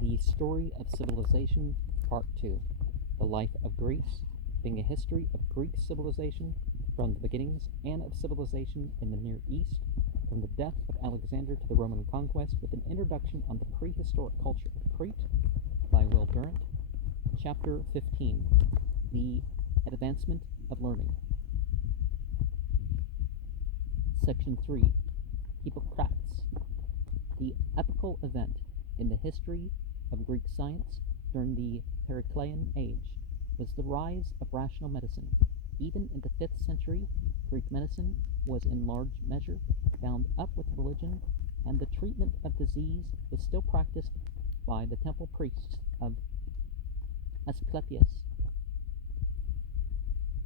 The Story of Civilization, Part 2. The Life of Greece, being a history of Greek civilization from the beginnings and of civilization in the Near East, from the death of Alexander to the Roman conquest, with an introduction on the prehistoric culture of Crete by Will Durant. Chapter 15. The Advancement of Learning. Section 3. Hippocrates. The epochal event in the history of Greek science during the Periclean age was the rise of rational medicine. Even in the 5th century, Greek medicine was in large measure bound up with religion, and the treatment of disease was still practiced by the temple priests of Asclepius.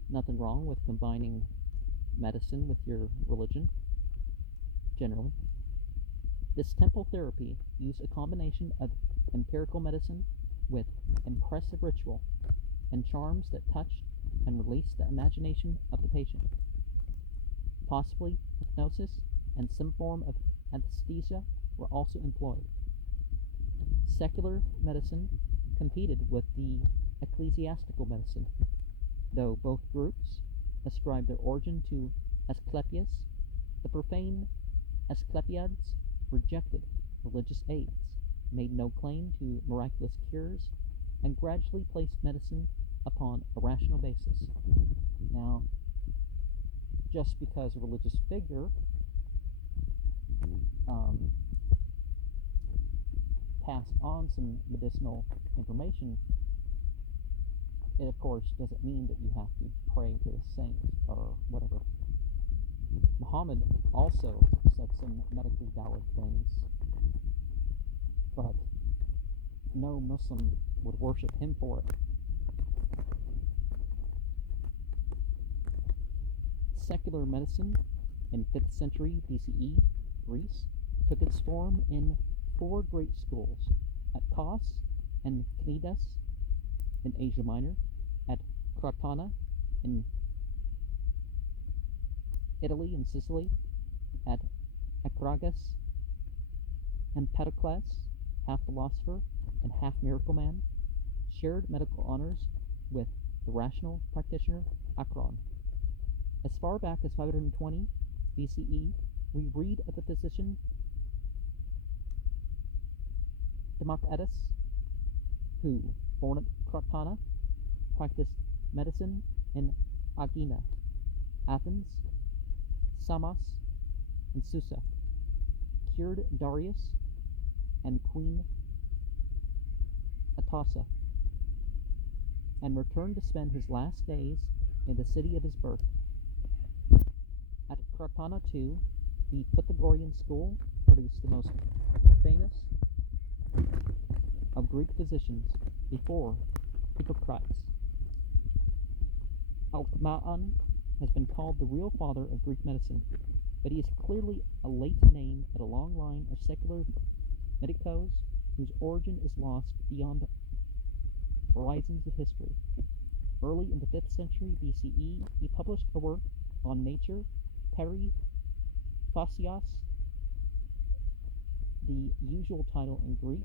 Nothing wrong with combining medicine with your religion, generally. This temple therapy used a combination of empirical medicine with impressive ritual and charms that touched and released the imagination of the patient. Possibly hypnosis and some form of anesthesia were also employed. Secular medicine competed with the ecclesiastical medicine, though both groups ascribed their origin to Asclepius. The profane Asclepiads rejected religious aids, made no claim to miraculous cures, and gradually placed medicine upon a rational basis. Now, just because a religious figure passed on some medicinal information, it of course doesn't mean that you have to pray to the saint or whatever. Muhammad also said some medically valid things, but no Muslim would worship him for it. Secular medicine in 5th century BCE Greece took its form in 4 great schools: at Kos and Cnidus in Asia Minor, at Crotona in Italy and Sicily, at Acragas. Empedocles, half philosopher and half miracle man, shared medical honors with the rational practitioner Acron. As far back as 520 BCE, we read of the physician Hippocrates, who, born at Crotona, practiced medicine in Aegina, Athens, Samos, and Susa, cured Darius and Queen Atossa, and returned to spend his last days in the city of his birth. At Crotona, too, the Pythagorean school produced the most famous of Greek physicians before Hippocrates. Alcmaeon has been called the real father of Greek medicine, but he is clearly a late name at a long line of secular medicos whose origin is lost beyond the horizons of history. Early in the 5th century BCE, he published a work on nature, Peri Phasios, the usual title in Greek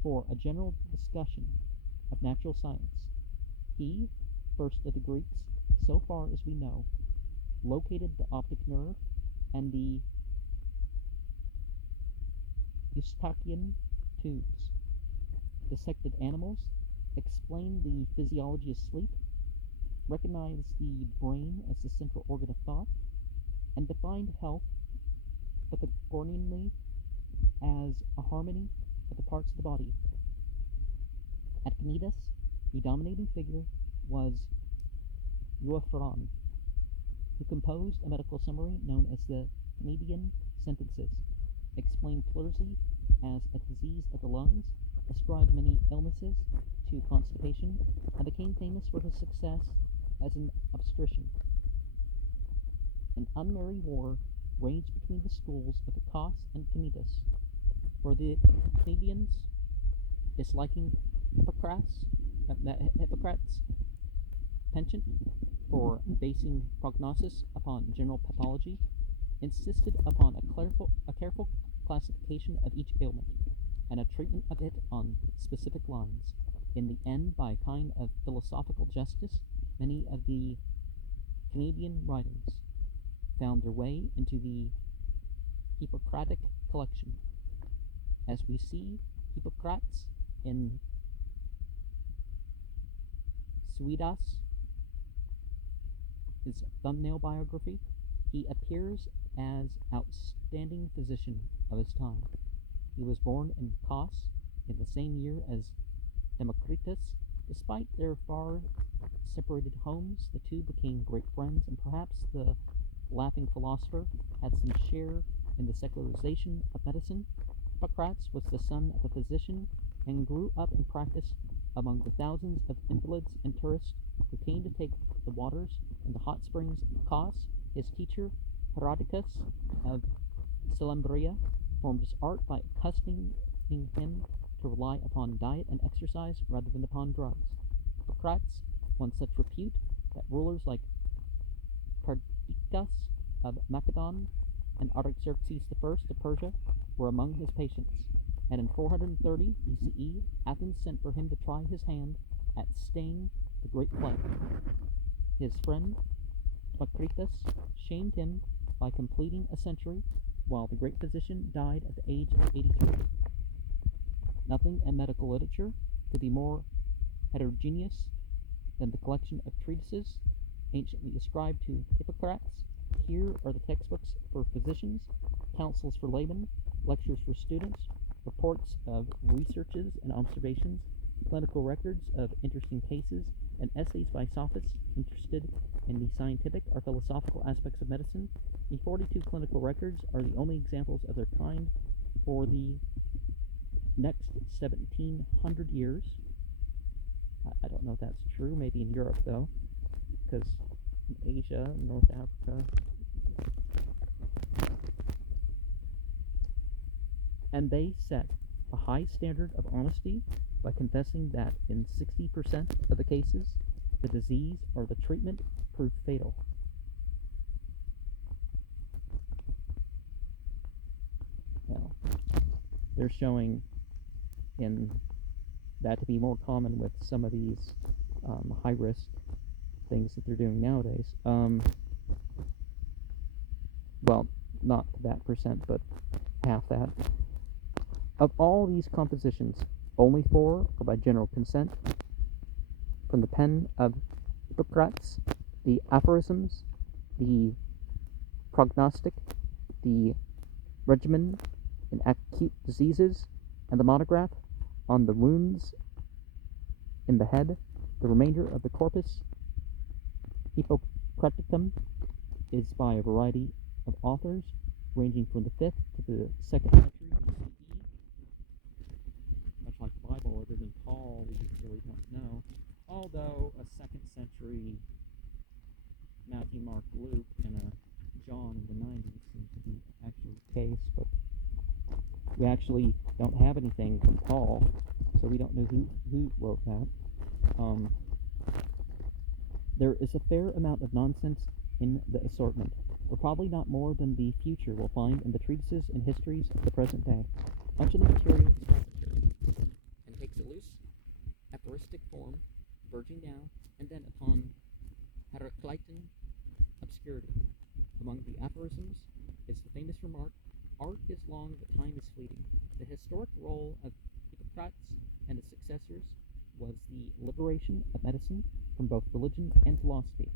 for a general discussion of natural science. He, first of the Greeks, so far as we know, located the optic nerve and the Eustachian tubes, dissected animals, explained the physiology of sleep, recognized the brain as the central organ of thought, and defined health Pythagoreanly as a harmony of the parts of the body. At Cnidus, the dominating figure was Euphron, who composed a medical summary known as the Cnidian Sentences, explained pleurisy as a disease of the lungs, ascribed many illnesses to constipation, and became famous for his success as an obstetrician. An unmerry war raged between the schools of the Kos and Cnidus, for the Cnidians, disliking Hippocrates' penchant for basing prognosis upon general pathology, insisted upon a careful classification of each ailment. and a treatment of it on specific lines. In the end, by a kind of philosophical justice, many of the Canadian writings found their way into the Hippocratic collection. As we see Hippocrates in Suidas, his thumbnail biography, he appears as outstanding physician of his time. He was born in Kos in the same year as Democritus. Despite their far separated homes, the two became great friends, and perhaps the laughing philosopher had some share in the secularization of medicine. Hippocrates was the son of a physician and grew up in practice among the thousands of invalids and tourists who came to take the waters in the hot springs of Kos. His teacher, Herodicus of Silambria, formed his art by accustoming him to rely upon diet and exercise rather than upon drugs. Hippocrates won such repute that rulers like Perdiccas of Macedon and Artaxerxes I of Persia were among his patients, and in 430 BCE, Athens sent for him to try his hand at staying the Great Plague. His friend Hippocrates shamed him by completing a century, while the great physician died at the age of 83. Nothing in medical literature could be more heterogeneous than the collection of treatises anciently ascribed to Hippocrates. Here are the textbooks for physicians, counsels for laymen, lectures for students, reports of researches and observations, clinical records of interesting cases, and essays by sophists interested in the scientific or philosophical aspects of medicine. The 42 clinical records are the only examples of their kind for the next 1700 years. I don't know if that's true, maybe in Europe though, because in Asia, North Africa, and they set a high standard of honesty by confessing that in 60% of the cases, the disease or the treatment proved fatal. Now, they're showing in that to be more common with some of these high-risk things that they're doing nowadays. Well, not to that percent, but half that. Of all these compositions, only 4 are by general consent. From the pen of Hippocrates, the aphorisms, the prognostic, the regimen in acute diseases, and the monograph on the wounds in the head. The remainder of the corpus Hippocraticum is by a variety of authors, ranging from the 5th to the 2nd century BCE. Much like the Bible, other than Paul, we really don't know. Although a 2nd century Matthew, Mark, Luke, and a John in the 90s seems to be actually the case, but we actually don't have anything from Paul, so we don't know who wrote that. There is a fair amount of nonsense in the assortment, but probably not more than the future will find in the treatises and histories of the present day. Much of the material is concentrated and takes a loose, aphoristic form, verging now and then upon Heraclitan obscurity. Among the aphorisms is the famous remark, "Art is long, but time is fleeting." The historic role of Hippocrates and his successors was the liberation of medicine from both religion and philosophy.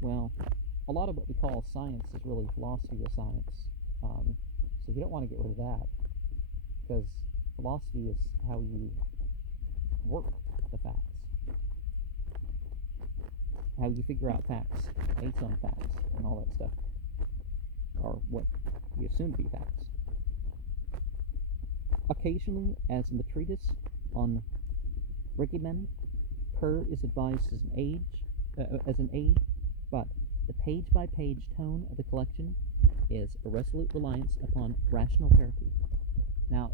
Well, a lot of what we call science is really philosophy of science. So you don't want to get rid of that, because philosophy is how you work the facts, how you figure out facts based on facts and all that stuff, or what we assume to be facts. Occasionally, as in the treatise on regimen, Kerr is advised as an aid, but the page-by-page tone of the collection is a resolute reliance upon rational therapy. Now,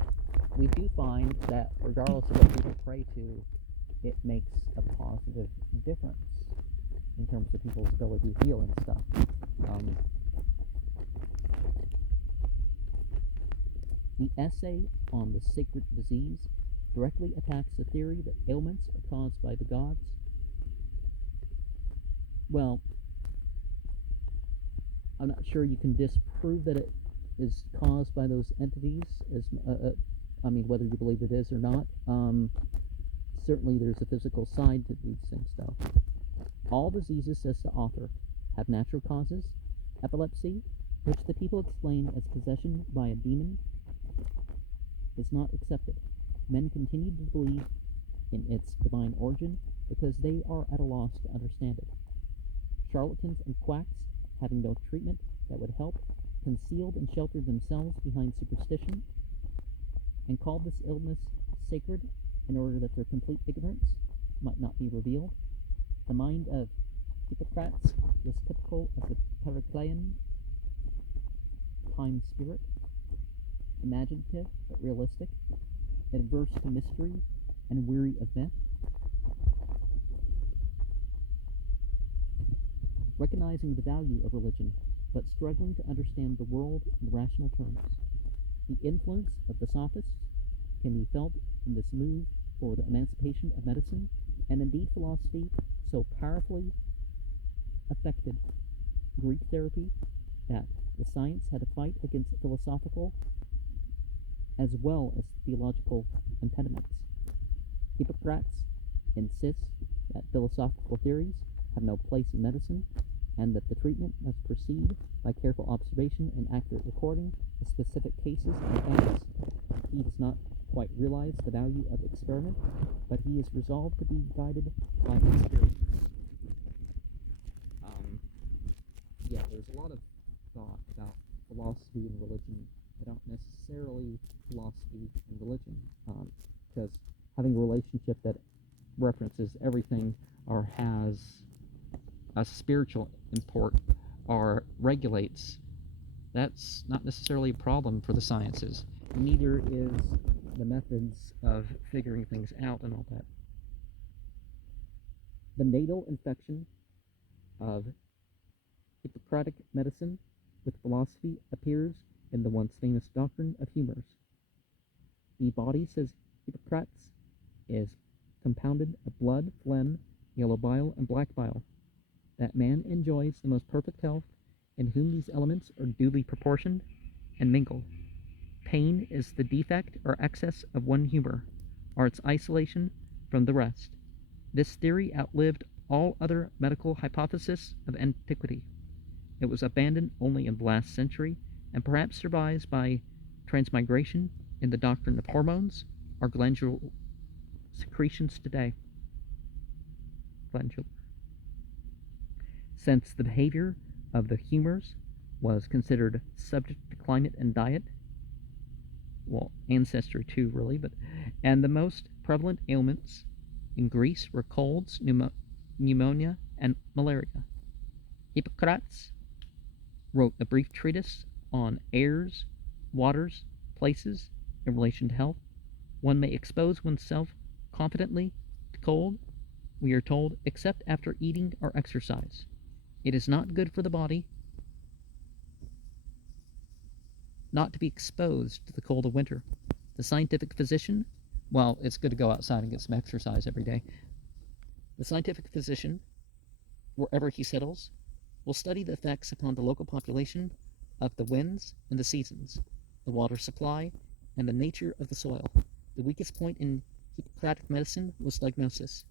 we do find that regardless of what people pray to, it makes a positive difference in terms of people's ability to heal and stuff. The essay on the sacred disease directly attacks the theory that ailments are caused by the gods. Well, I'm not sure you can disprove that it is caused by those entities, whether you believe it is or not. Certainly there's a physical side to these things, though. All diseases, says the author, have natural causes. Epilepsy, which the people explain as possession by a demon, is not accepted. Men continue to believe in its divine origin because they are at a loss to understand it. Charlatans and quacks, having no treatment that would help, concealed and sheltered themselves behind superstition, and called this illness sacred in order that their complete ignorance might not be revealed. The mind of Hippocrates was typical of the Periclean time spirit, imaginative but realistic, adverse to mystery and weary of myth. Recognizing the value of religion, but struggling to understand the world in rational terms. The influence of the sophists can be felt in this move for the emancipation of medicine, and indeed philosophy so powerfully affected Greek therapy that the science had to fight against philosophical as well as theological impediments. Hippocrates insists that philosophical theories have no place in medicine, and that the treatment must proceed by careful observation and accurate recording of specific cases and facts. He does not quite realize the value of experiment, but he is resolved to be guided by experience. There's a lot of thought about philosophy and religion, but not necessarily philosophy and religion, because having a relationship that references everything or has a spiritual import or regulates, that's not necessarily a problem for the sciences. Neither is the methods of figuring things out and all that. The natal infection of Hippocratic medicine with philosophy appears in the once famous doctrine of humors. The body, says Hippocrates, is compounded of blood, phlegm, yellow bile, and black bile. That man enjoys the most perfect health in whom these elements are duly proportioned and mingled. Pain is the defect or excess of one humor, or its isolation from the rest. This theory outlived all other medical hypotheses of antiquity. It was abandoned only in the last century, and perhaps survives by transmigration in the doctrine of hormones or glandular secretions today. Glandular. Since the behavior of the humors was considered subject to climate and diet, well, ancestry too, really, and the most prevalent ailments in Greece were colds, pneumonia, and malaria. Hippocrates wrote a brief treatise on airs, waters, places in relation to health. One may expose oneself confidently to cold, we are told, except after eating or exercise. It is not good for the body not to be exposed to the cold of winter. The scientific physician, well, it's good to go outside and get some exercise every day. The scientific physician, wherever he settles, will study the effects upon the local population of the winds and the seasons, the water supply, and the nature of the soil. The weakest point in Hippocratic medicine was diagnosis.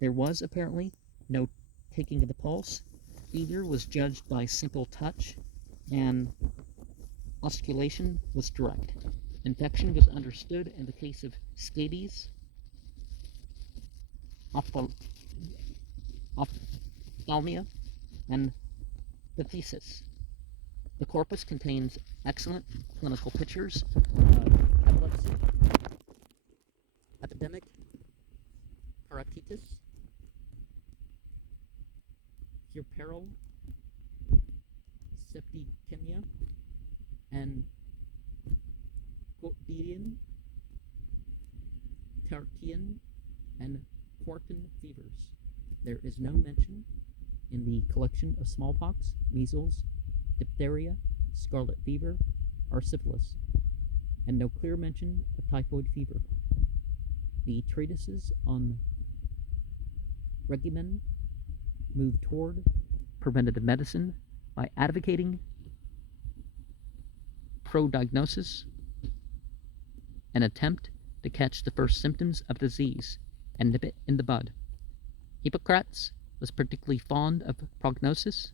There was apparently no taking of the pulse. Fever was judged by simple touch, and osculation was direct. Infection was understood in the case of scabies, ophthalmia, and phthisis. The corpus contains excellent clinical pictures of epilepsy, epidemic parotitis, puerperal septicemia, and quotidian, tertian, and quartan fevers. There is no mention in the collection of smallpox, measles, diphtheria, scarlet fever, or syphilis. and no clear mention of typhoid fever. The treatises on regimen moved toward preventative medicine by advocating pro-diagnosis, an attempt to catch the first symptoms of disease and nip it in the bud. Hippocrates was particularly fond of prognosis.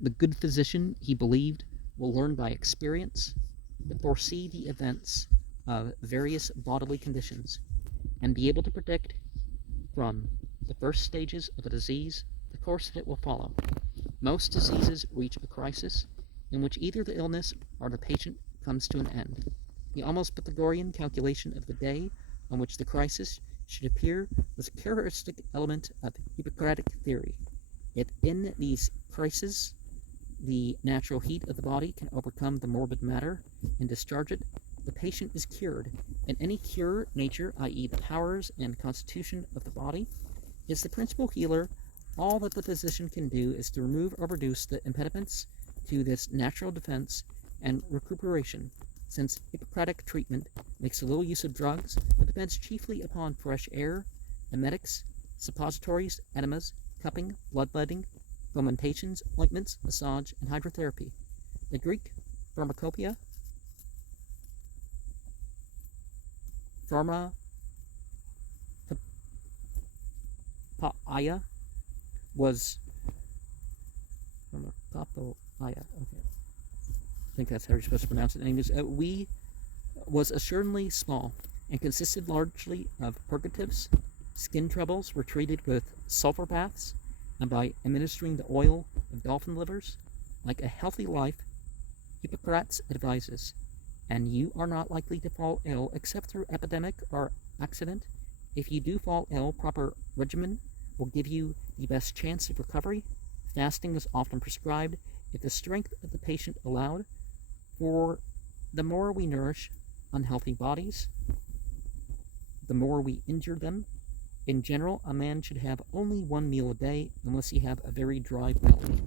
The good physician, he believed, will learn by experience to foresee the events of various bodily conditions and be able to predict from the first stages of a disease the course that it will follow. Most diseases reach a crisis in which either the illness or the patient comes to an end. The almost Pythagorean calculation of the day on which the crisis should appear was a characteristic element of Hippocratic theory. If in these crises the natural heat of the body can overcome the morbid matter and discharge it, the patient is cured. And any cure, nature, i.e. the powers and constitution of the body, is the principal healer. All that the physician can do is to remove or reduce the impediments to this natural defense and recuperation. Since Hippocratic treatment makes a little use of drugs, but depends chiefly upon fresh air, emetics, suppositories, enemas, cupping, bloodletting, fomentations, ointments, massage, and hydrotherapy. The Greek pharmacopoeia, pharmacopoeia, was pharmacopoeia. Okay, I think that's how you're supposed to pronounce it in English. Was assuredly small and consisted largely of purgatives. Skin troubles were treated with sulfur baths and by administering the oil of dolphin livers. Like a healthy life, Hippocrates advises, and you are not likely to fall ill except through epidemic or accident. If you do fall ill, proper regimen will give you the best chance of recovery. Fasting was often prescribed if the strength of the patient allowed, for the more we nourish unhealthy bodies, the more we injure them. In general, a man should have only one meal a day unless he have a very dry belly.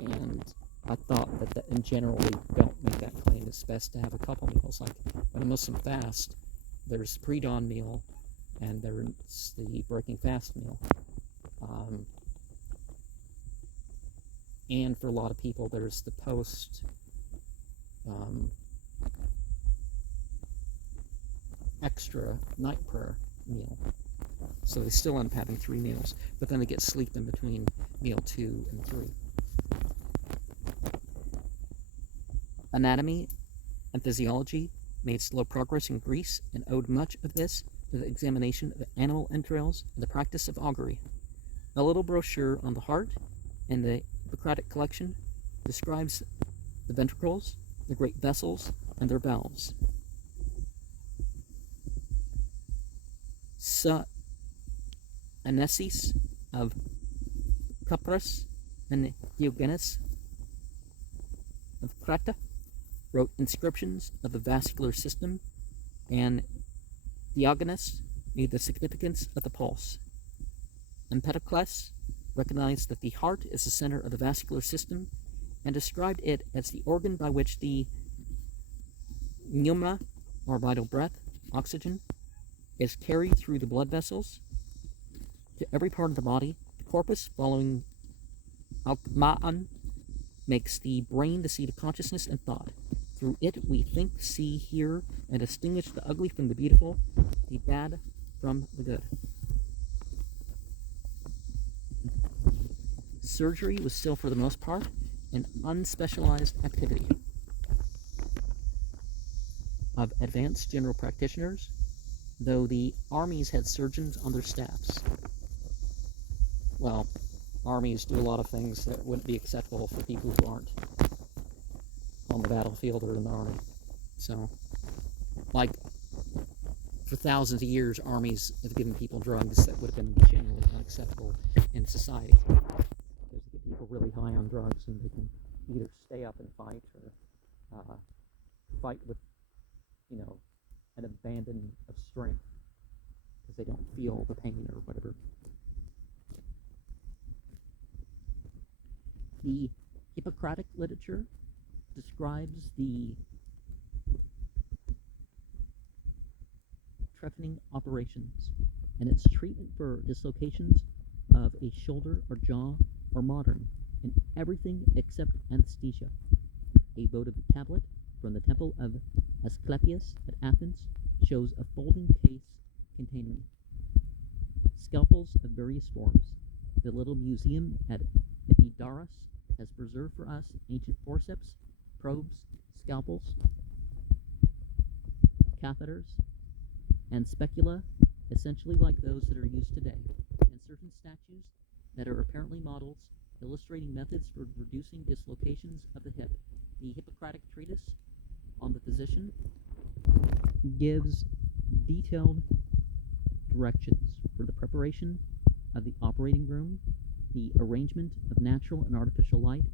And I thought that in general we don't make that claim. It's best to have a couple meals. Like when a Muslim fast, there's pre-dawn meal and there's the breaking fast meal. And for a lot of people, there's the post extra night prayer meal. So they still end up having 3 meals, but then they get sleep in between meal 2 and 3. Anatomy and physiology made slow progress in Greece and owed much of this to the examination of animal entrails and the practice of augury. A little brochure on the heart in the Hippocratic collection describes the ventricles, the great vessels, and their valves. Anesis of Cyprus and Diogenes of Creta wrote inscriptions of the vascular system, and Diogenes made the significance of the pulse. Empedocles recognized that the heart is the center of the vascular system and described it as the organ by which the pneuma, or vital breath, oxygen, is carried through the blood vessels to every part of the body. The corpus, following Alcmaeon, makes the brain the seat of consciousness and thought. Through it we think, see, hear, and distinguish the ugly from the beautiful, the bad from the good. Surgery was still, for the most part, an unspecialized activity of advanced general practitioners, though the armies had surgeons on their staffs. Well, armies do a lot of things that wouldn't be acceptable for people who aren't on the battlefield or in the army. So, like, for thousands of years, armies have given people drugs that would have been generally unacceptable in society. Because they get people really high on drugs and they can either stay up and fight or fight with, an abandon of strength because they don't feel the pain or whatever. The Hippocratic literature describes the trephining operations, and its treatment for dislocations of a shoulder or jaw are modern in everything except anesthesia. A votive tablet from the temple of Asclepius at Athens shows a folding case containing scalpels of various forms. The little museum at Epidaurus has preserved for us ancient forceps, probes, scalpels, catheters, and specula, essentially like those that are used today, and certain statues that are apparently models illustrating methods for reducing dislocations of the hip. The Hippocratic treatise on the physician gives detailed directions for the preparation of the operating room, the arrangement of natural and artificial light,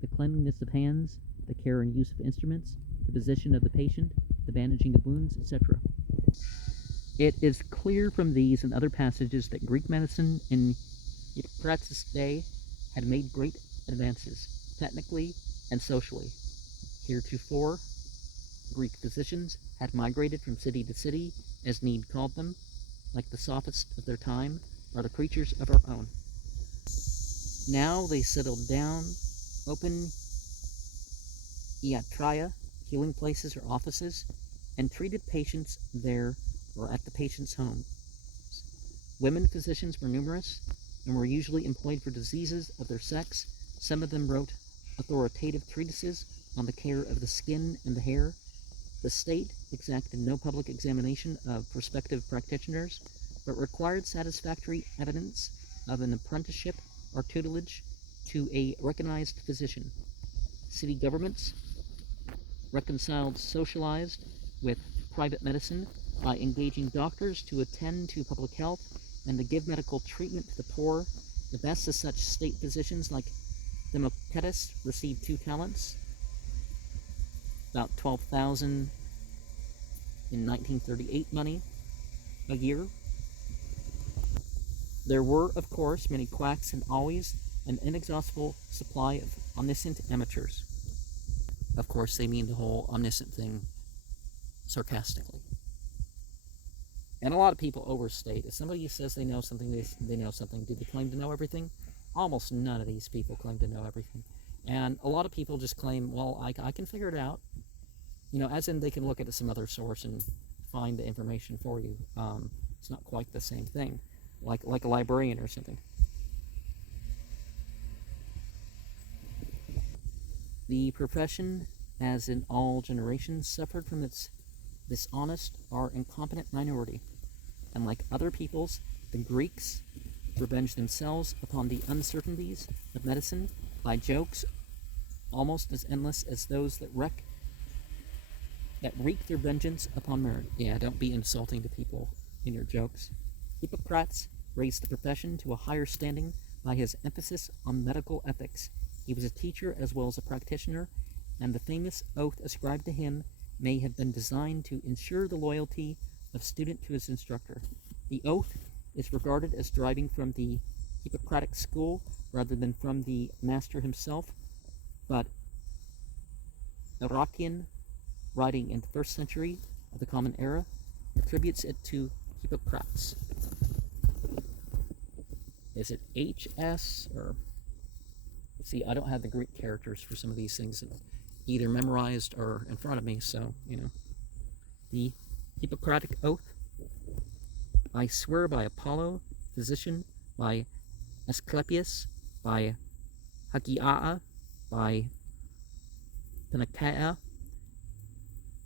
the cleanliness of hands, the care and use of instruments, the position of the patient, the bandaging of wounds, etc. It is clear from these and other passages that Greek medicine in Hippocrates' day had made great advances, technically and socially. Heretofore, Greek physicians had migrated from city to city, as need called them, like the sophists of their time, or the preachers of our own. Now they settled down, open iatria, healing places or offices, and treated patients there or at the patient's home. Women physicians were numerous and were usually employed for diseases of their sex. Some of them wrote authoritative treatises on the care of the skin and the hair. The state exacted no public examination of prospective practitioners, but required satisfactory evidence of an apprenticeship or tutelage to a recognized physician. City governments socialized with private medicine by engaging doctors to attend to public health and to give medical treatment to the poor. The best of such state physicians, like Hippocrates, received 2 talents, about 12,000 in 1938 money a year. There were, of course, many quacks and always an inexhaustible supply of omniscient amateurs. Of course, they mean the whole omniscient thing sarcastically. And a lot of people overstate. If somebody says they know something, they know something. Do they claim to know everything? Almost none of these people claim to know everything. And a lot of people just claim, well, I can figure it out. You know, as in they can look at some other source and find the information for you. It's not quite the same thing, like a librarian or something. The profession, as in all generations, suffered from its dishonest or incompetent minority, and like other peoples, the Greeks revenged themselves upon the uncertainties of medicine by jokes almost as endless as those that wreak their vengeance upon merit. Yeah, don't be insulting to people in your jokes. Hippocrates raised the profession to a higher standing by his emphasis on medical ethics. He was a teacher as well as a practitioner, and the famous oath ascribed to him may have been designed to ensure the loyalty of student to his instructor. The oath is regarded as deriving from the Hippocratic school rather than from the master himself, but Heraclian, writing in the 1st century of the Common Era, attributes it to Hippocrates. Is it HS or... See, I don't have the Greek characters for some of these things either memorized or in front of me, so, you know. The Hippocratic Oath. I swear by Apollo, physician, by Asclepius, by Hagiaa, by Penacea,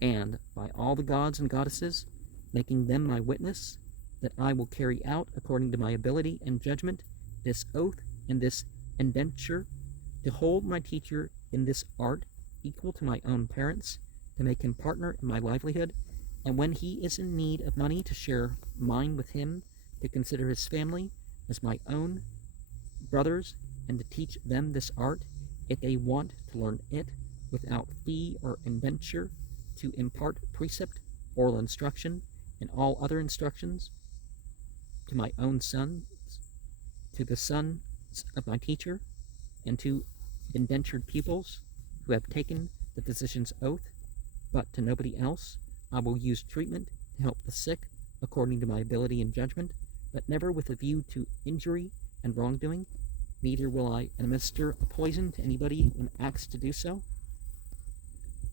and by all the gods and goddesses, making them my witness, that I will carry out, according to my ability and judgment, this oath and this indenture, to hold my teacher in this art equal to my own parents, to make him partner in my livelihood, and when he is in need of money, to share mine with him, to consider his family as my own brothers, and to teach them this art, if they want to learn it, without fee or indenture, to impart precept, oral instruction, and all other instructions to my own sons, to the sons of my teacher, and to indentured pupils who have taken the physician's oath, but to nobody else. I will use treatment to help the sick according to my ability and judgment, but never with a view to injury and wrongdoing. Neither will I administer a poison to anybody when asked to do so,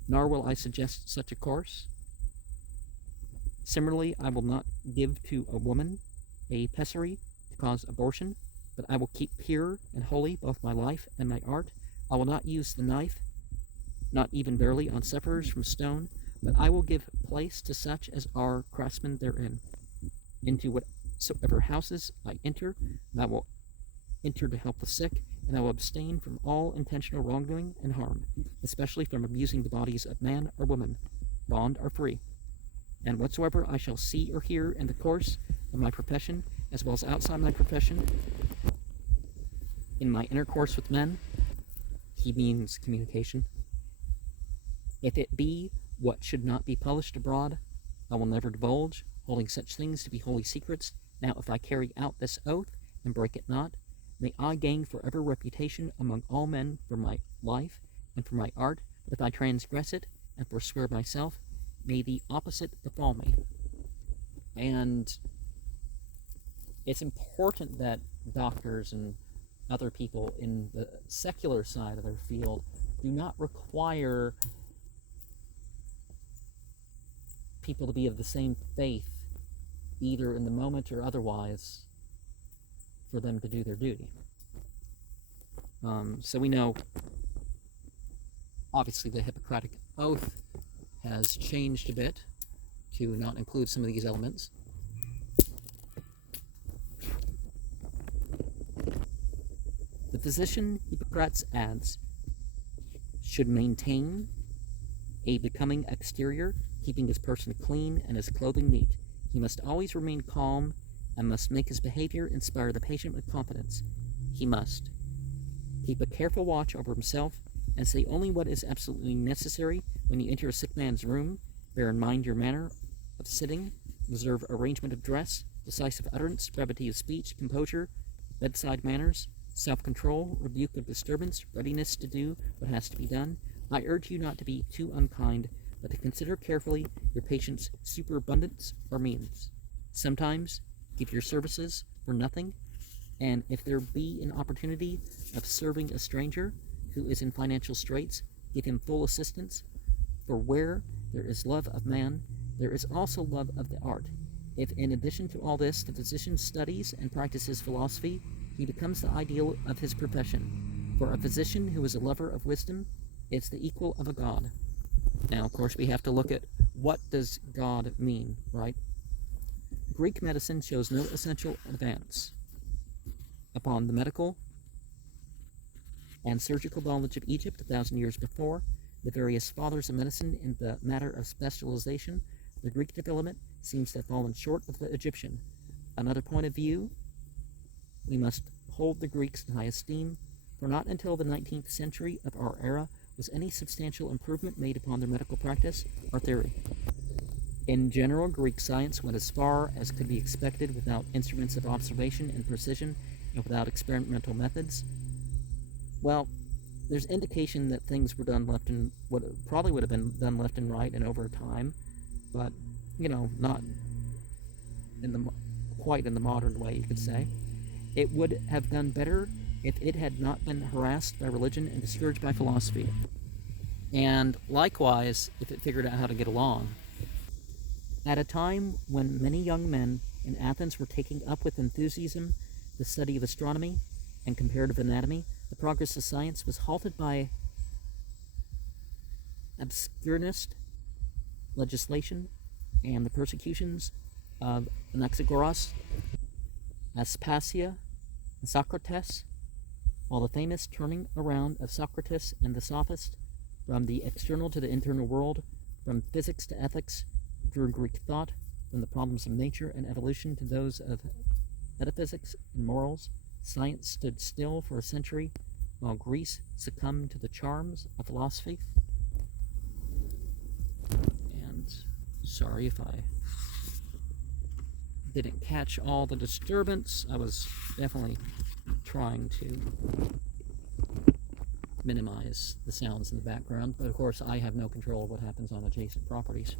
nor will I suggest such a course. Similarly, I will not give to a woman a pessary to cause abortion, but I will keep pure and holy both my life and my art. I will not use the knife, not even barely on sufferers from stone, but I will give place to such as are craftsmen therein. Into whatsoever houses I enter, I will enter to help the sick, and I will abstain from all intentional wrongdoing and harm, especially from abusing the bodies of man or woman, bond or free. And whatsoever I shall see or hear in the course of my profession, as well as outside my profession, in my intercourse with men, he means communication, if it be what should not be published abroad, I will never divulge, holding such things to be holy secrets. Now if I carry out this oath and break it not, may I gain forever reputation among all men for my life and for my art, but if I transgress it and forswear myself, may the opposite befall me. And it's important that doctors and other people in the secular side of their field do not require people to be of the same faith, either in the moment or otherwise, for them to do their duty. So we know, obviously, the Hippocratic Oath has changed a bit to not include some of these elements. The physician, Hippocrates adds, should maintain a becoming exterior, keeping his person clean and his clothing neat. He must always remain calm and must make his behavior inspire the patient with confidence. He must keep a careful watch over himself and say only what is absolutely necessary when you enter a sick man's room. Bear in mind your manner of sitting, observe arrangement of dress, decisive utterance, brevity of speech, composure, bedside manners, self-control, rebuke of disturbance, readiness to do what has to be done. I urge you not to be too unkind, but to consider carefully your patient's superabundance or means. Sometimes give your services for nothing, and if there be an opportunity of serving a stranger who is in financial straits, give him full assistance, for where there is love of man, there is also love of the art. If in addition to all this the physician studies and practices philosophy, he becomes the ideal of his profession. For a physician who is a lover of wisdom is the equal of a god. Now, of course, we have to look at what does God mean, right? Greek medicine shows no essential advance upon the medical and surgical knowledge of Egypt 1,000 years before. The various fathers of medicine in the matter of specialization, the Greek development seems to have fallen short of the Egyptian. Another point of view, we must hold the Greeks in high esteem, for not until the 19th century of our era was any substantial improvement made upon their medical practice or theory. In general, Greek science went as far as could be expected without instruments of observation and precision and without experimental methods. Well, there's indication that things were done left and what probably would have been done left and right and over time, but not in the quite in the modern way, you could say. It would have done better if it had not been harassed by religion and discouraged by philosophy, and likewise if it figured out how to get along. At a time when many young men in Athens were taking up with enthusiasm the study of astronomy and comparative anatomy, the progress of science was halted by obscurantist legislation and the persecutions of Anaxagoras, Aspasia, and Socrates, while the famous turning around of Socrates and the Sophists from the external to the internal world, from physics to ethics, drew Greek thought, from the problems of nature and evolution to those of metaphysics and morals. Science stood still for a century, while Greece succumbed to the charms of philosophy. And sorry if I didn't catch all the disturbance. I was definitely trying to minimize the sounds in the background, but of course I have no control of what happens on adjacent properties.